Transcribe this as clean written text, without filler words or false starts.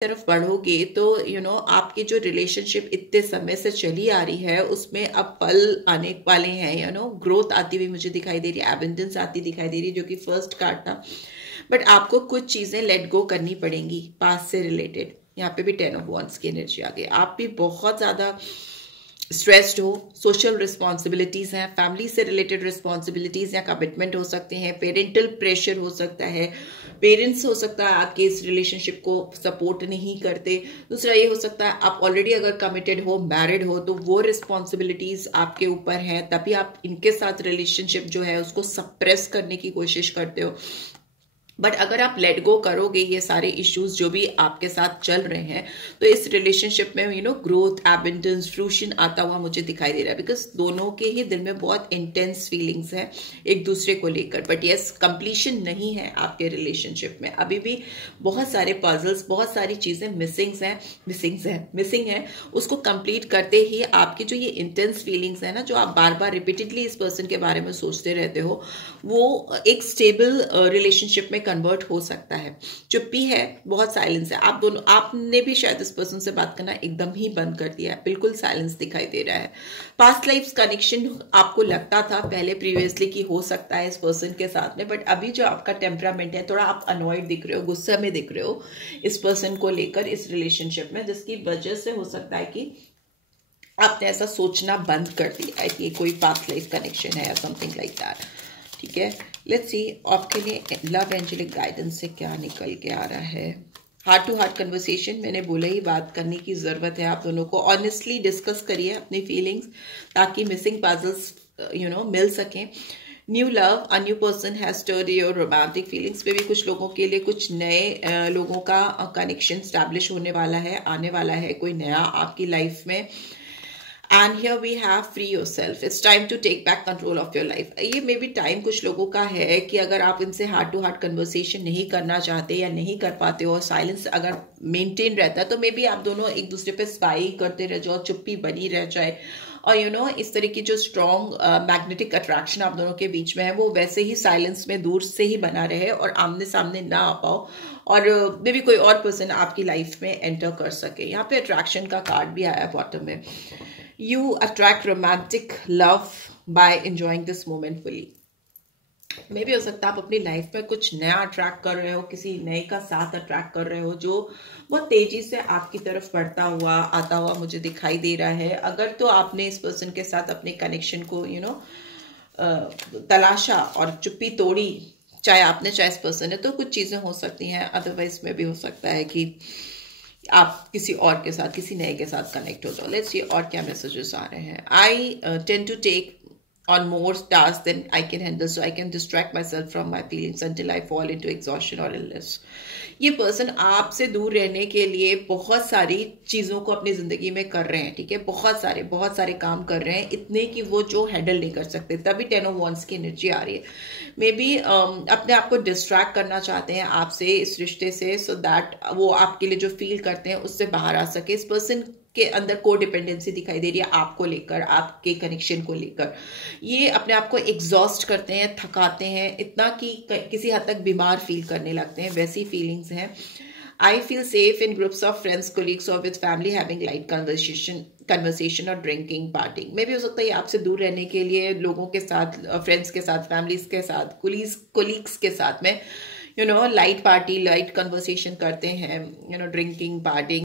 तरफ बढ़ोगे तो आपकी जो रिलेशनशिप इतने समय से चली आ रही है उसमें अब पल आने वाले हैं। ग्रोथ आती हुई मुझे दिखाई दे रही है, एबंडेंस आती दिखाई दे रही है, जो कि फर्स्ट कार्ड था। बट आपको कुछ चीजें लेट गो करनी पड़ेंगी पास्ट से रिलेटेड। यहाँ पे भी 10 ऑफ वॉन्ड्स की एनर्जी आ गई। आप भी बहुत ज्यादा स्ट्रेस्ड हो, सोशल रिस्पॉन्सिबिलिटीज हैं, फैमिली से रिलेटेड रिस्पॉन्सिबिलिटीज या कमिटमेंट हो सकते हैं, पेरेंटल प्रेशर हो सकता है, पेरेंट्स हो सकता है आपके इस रिलेशनशिप को सपोर्ट नहीं करते। दूसरा ये हो सकता है आप ऑलरेडी अगर कमिटेड हो, मैरिड हो, तो वो रिस्पॉन्सिबिलिटीज आपके ऊपर हैं, तभी आप इनके साथ रिलेशनशिप जो है उसको सप्रेस करने की कोशिश करते हो। बट अगर आप लेट गो करोगे ये सारे इश्यूज जो भी आपके साथ चल रहे हैं, तो इस रिलेशनशिप में ग्रोथ, एबंडेंस, फ्रूशन आता हुआ मुझे दिखाई दे रहा है। बिकॉज दोनों के ही दिल में बहुत इंटेंस फीलिंग्स हैं एक दूसरे को लेकर। बट यस, कंप्लीशन नहीं है आपके रिलेशनशिप में, अभी भी बहुत सारे पजल्स, बहुत सारी चीजें मिसिंग है। उसको कंप्लीट करते ही आपकी जो ये इंटेंस फीलिंग्स है ना, जो आप बार बार रिपीटेडली इस पर्सन के बारे में सोचते रहते हो, वो एक स्टेबल रिलेशनशिप में कन्वर्ट हो सकता है। चुप्पी है, बहुत साइलेंस है। आपने भी शायद इस पर्सन से बात करना एकदम ही बंद कर दिया है, बिल्कुल साइलेंस दिखाई दे रहा है। पास्ट लाइफ कनेक्शन आपको लगता था पहले प्रीवियसली कि हो सकता है इस पर्सन के साथ में, बट अभी जो आपका टेम्परामेंट है, थोड़ा आप अनॉयड दिख रहे हो, गुस्से में दिख रहे हो इस पर्सन को लेकर इस रिलेशनशिप में, जिसकी वजह से हो सकता है कि आपने ऐसा सोचना बंद कर दिया है कि कोई पास्ट लाइफ कनेक्शन है या समथिंग लाइक दैट। ठीक है, लेट्स सी आपके लिए लव एंजेलिक गाइडेंस से क्या निकल के आ रहा है। हार्ट टू हार्ट कन्वर्सेशन, मैंने बोला ही बात करने की जरूरत है। आप दोनों को ऑनेस्टली डिस्कस करिए अपनी फीलिंग्स, ताकि मिसिंग पजल्स मिल सकें। New love, a new person has stirred your romantic feelings पे भी कुछ लोगों के लिए कुछ नए लोगों का कनेक्शन स्टैब्लिश होने वाला है, आने वाला है कोई नया आपकी लाइफ में। And here we have free yourself, it's time to take back control of your life. ये मे बी टाइम कुछ लोगों का है कि अगर आप इनसे हार्ट टू हार्ट कन्वर्सेशन नहीं करना चाहते या नहीं कर पाते हो, और साइलेंस अगर मेंटेन रहता है, तो मे बी आप दोनों एक दूसरे पे स्पाई करते रह जाओ, चुप्पी बनी रह जाए, और इस तरह की जो स्ट्रॉन्ग मैग्नेटिक अट्रैक्शन आप दोनों के बीच में है, वो वैसे ही साइलेंस में दूर से ही बना रहे और आमने सामने ना आ पाओ, और मे बी कोई और पर्सन आपकी लाइफ में एंटर कर सके। यहाँ पे अट्रैक्शन का कार्ड भी आया बॉटम में। You attract romantic love by enjoying this moment fully. मे भी हो सकता है आप अपनी लाइफ में कुछ नया अट्रैक्ट कर रहे हो, किसी नए का साथ अट्रैक्ट कर रहे हो जो बहुत तेजी से आपकी तरफ बढ़ता हुआ आता हुआ मुझे दिखाई दे रहा है। अगर तो आपने इस पर्सन के साथ अपने कनेक्शन को तलाशा और चुप्पी तोड़ी, चाहे आपने चाहे इस पर्सन ने, तो कुछ चीजें हो सकती हैं। अदरवाइज में भी हो सकता है कि आप किसी और के साथ, किसी नए के साथ कनेक्ट हो जाओ। लेट्स सी और क्या मैसेजेस आ रहे हैं। I tend to take on more tasks than I can handle, so I can distract myself from my feelings until I fall into exhaustion or illness. ये पर्सन आपसे दूर रहने के लिए बहुत सारी चीजों को अपनी जिंदगी में कर रहे हैं। ठीक है, बहुत सारे काम कर रहे हैं, इतने कि वो जो हैंडल नहीं कर सकते। तभी 10 ऑफ वॉन्ड्स की एनर्जी आ रही है। मे बी अपने आप को डिस्ट्रैक्ट करना चाहते हैं आपसे, इस रिश्ते से, सो दैट वो आपके लिए जो फील करते हैं उससे बाहर आ सके। इस पर्सन के अंदर को डिपेंडेंसी दिखाई दे रही है आपको लेकर, आपके कनेक्शन को लेकर। ये अपने आप को एग्जॉस्ट करते हैं, थकाते हैं इतना कि किसी हद तक बीमार फील करने लगते हैं, वैसी फीलिंग्स हैं। I feel safe in groups of friends, colleagues और with family, having light conversation और ड्रिंकिंग, पार्टिंग। में भी हो सकता है आपसे दूर रहने के लिए लोगों के साथ, फ्रेंड्स के साथ, फैमिलीज के साथ, कोलीग्स के साथ में लाइट पार्टी, लाइट कन्वर्सेशन करते हैं, ड्रिंकिंग, पार्टिंग।